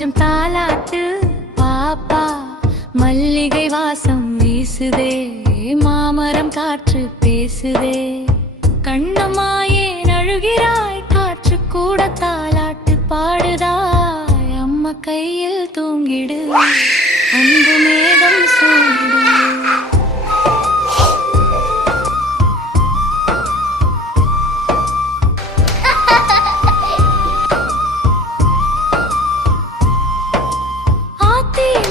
கொஞ்சம் தாலாட்டு பாப்பா. மல்லிகை வாசம் வீசுதே, மாமரம் காற்று பேசுதே. கண்ணம்மாயே அழுகிறாய், காற்று கூட தாலாட்டு பாடுதாய். அம்மா கையில் தூங்கிடு, அன்பு மேகம் சூடு.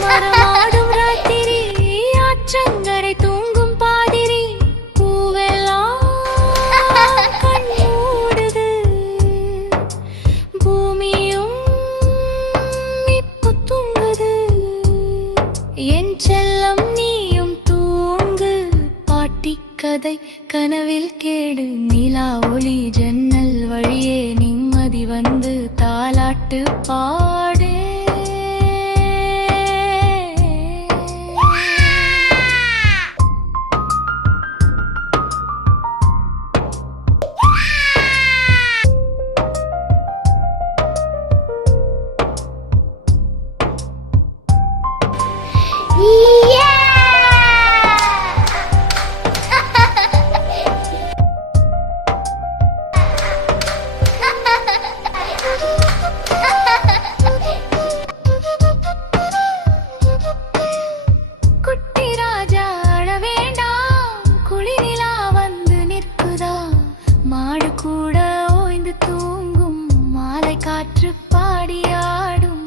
மரமாடும் ராத்திரி, ஆற்றங்கரை தூங்கும் பாதிரி. பூவெல்லாம் கண் மூடுது, பூமியும் இப்போ தூங்குது. என் செல்லம் நீயும் தூங்கு, பாட்டி கதை கனவில் கேடு. நிலா ஒளி ஜன்னல் வழியே நிம்மதி வந்து தாலாட்டு பாடு. கூட ஓய்ந்து தூங்கும், மாலை காற்று பாடியாடும்.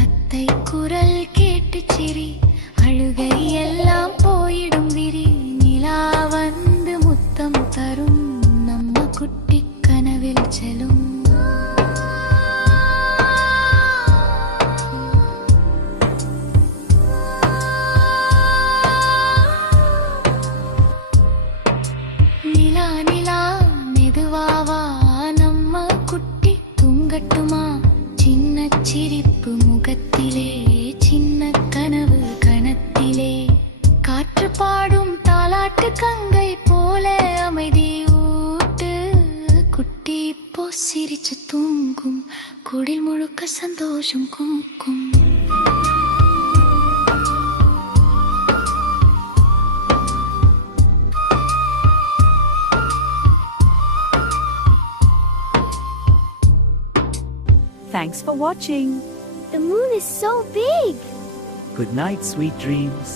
அத்தை குரல் கேட்டு சிரி, அழுகை எல்லாம் போயிடும் விரி. நிலா வந்து முத்தம் தரும், நம்ம குட்டி கனவில் செல்லும். நிலா நிலா மெதுவாவா, நம்ம குட்டி தூங்கட்டுமா. சின்ன சிரிப்பு முகத்திலே, சின்ன கனவு கணத்திலே. காற்று பாடும் தாலாட்டு கங்கை போல அமைதி ஊட்டு. குட்டி இப்போ சிரிச்சு தூங்கும், குடில் முழுக்க சந்தோஷம் Kumkum. Thanks for watching. The moon is so big. Good night, sweet dreams.